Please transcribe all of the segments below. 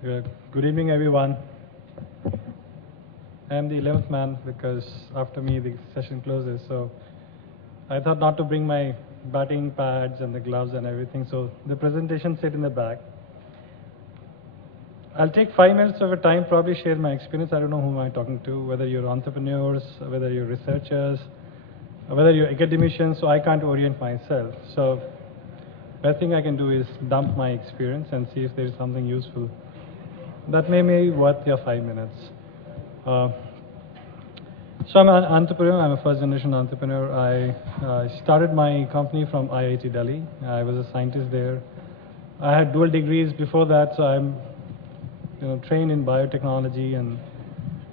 Good evening, everyone. I'm the 11th man because after me the session closes. So I thought not to bring my batting pads and the gloves and everything. So the presentation sit in the back. I'll take 5 minutes of your time, probably share my experience. I don't know whom I'm talking to, whether you're entrepreneurs, whether you're researchers, whether you're academicians. So I can't orient myself. So best thing I can do is dump my experience and see if there's something useful. That may be worth your 5 minutes. So I'm an entrepreneur. I'm a first generation entrepreneur. I started my company from IIT Delhi. I was a scientist there. I had dual degrees before that, so I'm trained in biotechnology and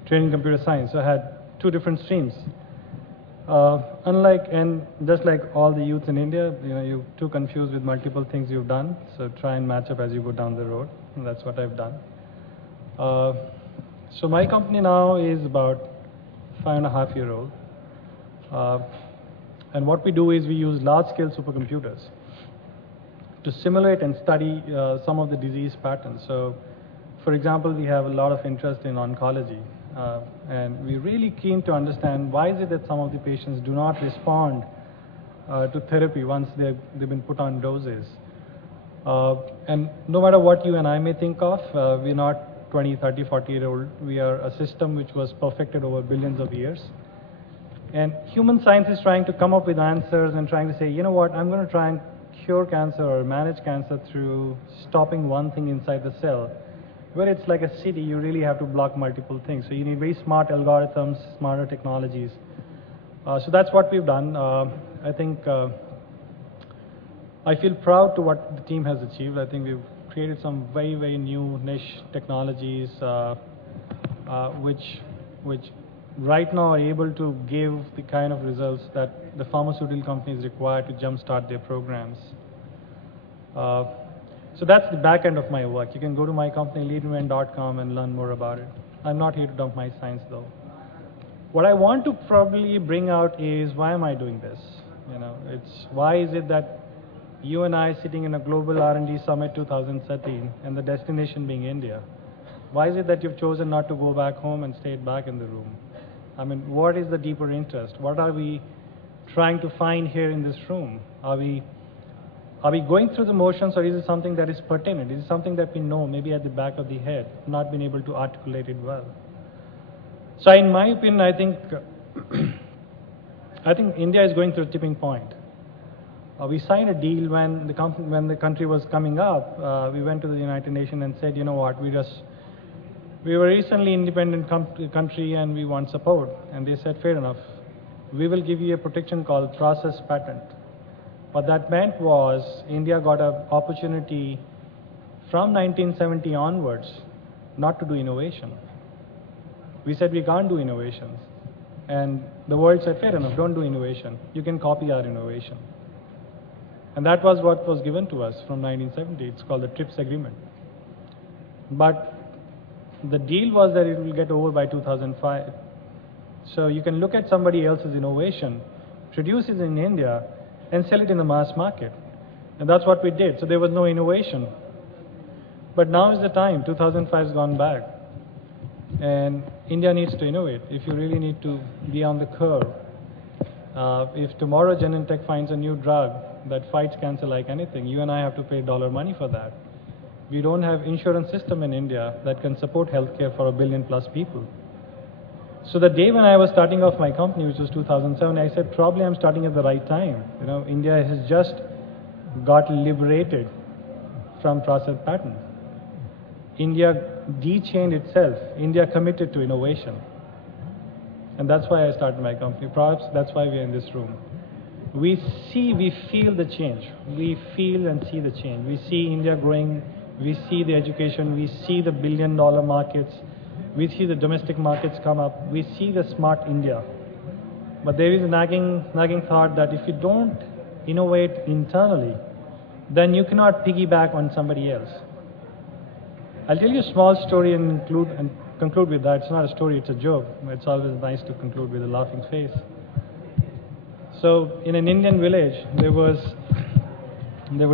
trained in computer science. So I had two different streams. Just like all the youth in India, you're too confused with multiple things you've done. So try and match up as you go down the road. And that's what I've done. So my company now is about 5.5-year-old. And what we do is we use large-scale supercomputers to simulate and study some of the disease patterns. So, for example, we have a lot of interest in oncology. And we're really keen to understand why is it that some of the patients do not respond to therapy once they've been put on doses. And no matter what you and I may think of, we're not 20, 30, 40-year-old. We are a system which was perfected over billions of years. And human science is trying to come up with answers and trying to say, you know what, I'm going to try and cure cancer or manage cancer through stopping one thing inside the cell. Where it's like a city, you really have to block multiple things. So you need very smart algorithms, smarter technologies. So that's what we've done. I think I feel proud to what the team has achieved. I think we've created some very, very new niche technologies which right now are able to give the kind of results that the pharmaceutical companies require to jumpstart their programs. So that's the back end of my work. You can go to my company, leadinvent.com, and learn more about it. I'm not here to dump my science, though. What I want to probably bring out is, why am I doing this? Why is it that you and I sitting in a global R&D summit 2013 and the destination being India? Why is it that you've chosen not to go back home and stayed back in the room? I mean, what is the deeper interest? What are we trying to find here in this room? Are we going through the motions, or is it something that is pertinent? Is it something that we know, maybe at the back of the head, not been able to articulate it well? So in my opinion, I think India is going through a tipping point. We signed a deal when the country was coming up. We went to the United Nations and said, you know what, we were recently independent country and we want support. And they said, fair enough. We will give you a protection called process patent. What that meant was India got an opportunity from 1970 onwards not to do innovation. We said we can't do innovations. And the world said, fair enough, don't do innovation. You can copy our innovation. And that was what was given to us from 1970. It's called the TRIPS agreement. But the deal was that it will get over by 2005. So you can look at somebody else's innovation, produce it in India, and sell it in the mass market. And that's what we did. So there was no innovation. But now is the time. 2005 has gone back. And India needs to innovate. If you really need to be on the curve, if tomorrow Genentech finds a new drug that fights cancer like anything, you and I have to pay dollar money for that. We don't have insurance system in India that can support healthcare for 1 billion+ people. So the day when I was starting off my company, which was 2007, I said, probably I'm starting at the right time. India has just got liberated from process patent. India de-chained itself. India committed to innovation. And that's why I started my company. Perhaps that's why we're in this room. We feel the change. We feel and see the change. We see India growing. We see the education. We see the billion-dollar markets. We see the domestic markets come up. We see the smart India. But there is a nagging thought that if you don't innovate internally, then you cannot piggyback on somebody else. I'll tell you a small story and conclude with that. It's not a story, it's a joke. It's always nice to conclude with a laughing face. So in an Indian village, there were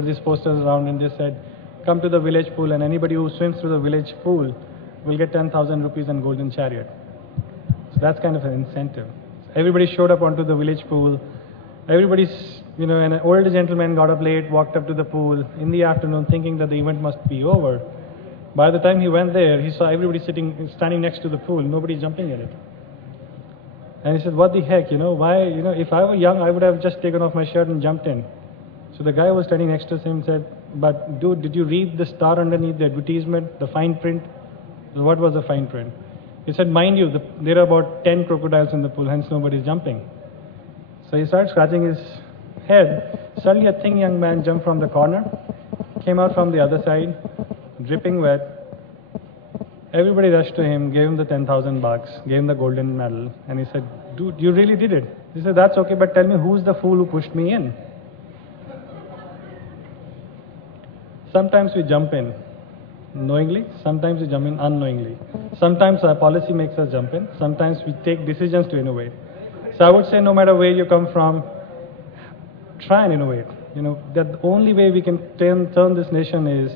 these posters around and they said, come to the village pool, and anybody who swims through the village pool will get 10,000 rupees and golden chariot. So that's kind of an incentive. Everybody showed up onto the village pool. Everybody's, an older gentleman got up late, walked up to the pool in the afternoon thinking that the event must be over. By the time he went there, he saw everybody standing next to the pool, nobody jumping in it. And he said, what the heck, why, if I were young, I would have just taken off my shirt and jumped in. So the guy who was standing next to him said, but dude, did you read the star underneath the advertisement, the fine print? What was the fine print? He said, mind you, there are about 10 crocodiles in the pool, hence nobody's jumping. So he started scratching his head. Suddenly a thin young man jumped from the corner, came out from the other side, dripping wet. Everybody rushed to him, gave him the 10,000 bucks, gave him the golden medal, and he said, dude, you really did it. He said, that's okay, but tell me who's the fool who pushed me in? Sometimes we jump in knowingly, sometimes we jump in unknowingly. Sometimes our policy makes us jump in, sometimes we take decisions to innovate. So I would say no matter where you come from, try and innovate. That the only way we can turn this nation is,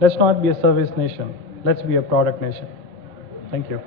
let's not be a service nation, let's be a product nation. Thank you.